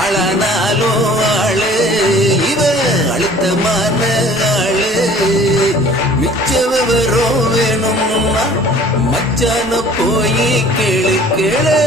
ஆளானாலும் ஆளு இவ அழுத்தமான ஆளு. மிச்ச விவரம் வேணும்னா மச்சான போய் கேளு கேளு.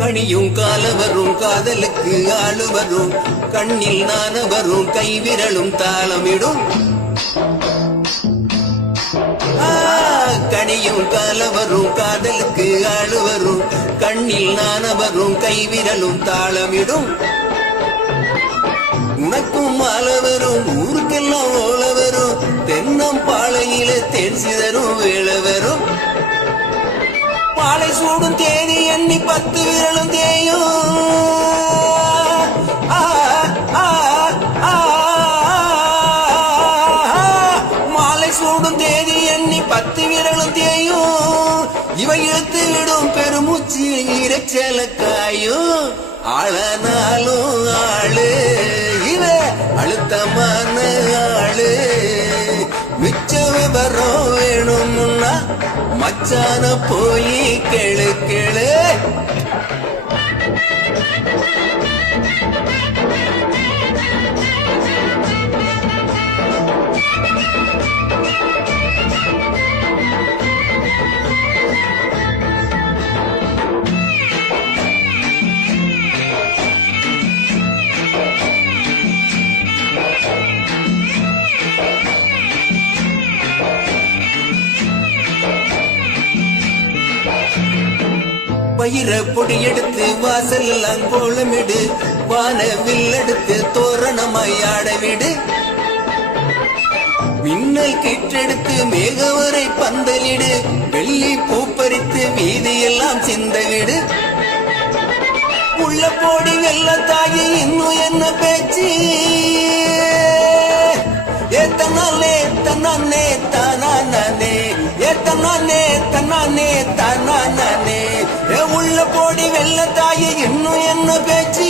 கணியும் கால வரும் காதலுக்கு ஆளு வரும். கண்ணில் நான வரும் கைவிரலும் தாளமிடும். கணியும் கால வரும் காதலுக்கு ஆளு வரும். கண்ணில் நான வரும் கைவிரலும் தாளமிடும். உனக்கும் மால வரும் ஊருக்கெல்லாம் ஓல வரும். தென்னம் பாளையில தேன் சிதறும் வேலை வரும். மாலை சூடும் தேதி எண்ணி 10 விரலும் தேயும். மாலை சூடும் தேதி எண்ணி 10 விரலும் தேயும். இவை இழுத்து விடும் பெருமூச்சு இறைச்சல காயும். ஆளனாலும் ஆளு இவ அழுத்தமான ஆளு. மிச்ச விவரம் வேணும்னா மச்சான போய் கேளு கேளு. பயிர பொடி எடுத்து வாசல் எல்லாம் கோலமிடு. வானவில் எடுத்து தோரணமாய் ஆடவிடு. மின்னல் கீற்றெடுத்து மேகவரை பந்தலிடு. வெள்ளி பூப்பறித்து வீதியெல்லாம் சிந்தவிடு. உள்ள போடி வெள்ளத்தாகி இன்னும் என்ன பேச்சு. ஏத்தனானே தன்னானே தானானே. ஏத்தனானே தன்னானே தானானே. உள்ள போடி வெள்ளத்தாயி இன்னும் என்ன பேச்சு.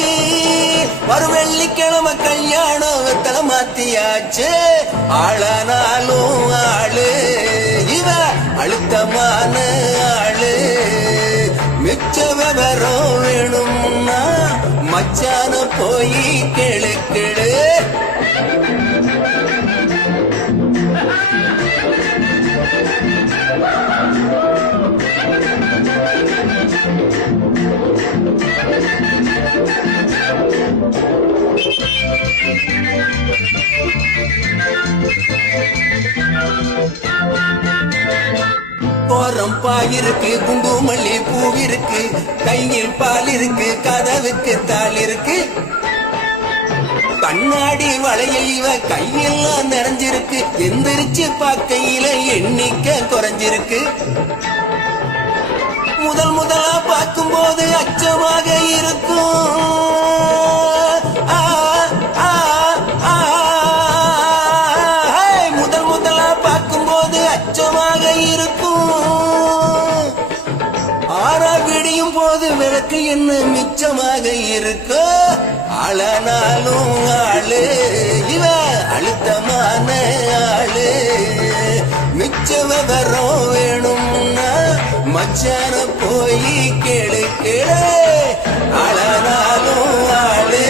வரும் வெள்ளிக்கிழமை கல்யாணம் வெத்தலை மாத்தியாச்சு. ஆளானாலும் ஆளு இவ அழுத்தமான ஆளு. மிச்ச விவரம் வேணும்னா மச்சான போய் கேளு கேளு. கோரம் பாயிருக்கு குங்குமல்லி பூவிருக்கு. கையில் பால் இருக்கு கதவுக்கு தாள் இருக்கு. கண்ணாடி வளையல் இவ கையெல்லாம் நிறைஞ்சிருக்கு. எந்திரிச்சு பார்க்கையில எண்ணிக்கை குறைஞ்சிருக்கு. முதலா பார்க்கும் போது அச்சமாக இருக்கும். முதலா பார்க்கும் போது அச்சமாக இருக்கும். ஆறா விடியும் போது விளக்கு என்ன மிச்சமாக இருக்கு. ஆளானாலும் ஆளு இவ அழுத்தமான ஆளு. மிச்ச விவரம் வேணும்னா மச்சான போய் கேளு கேளு. ஆளானாலும் ஆளு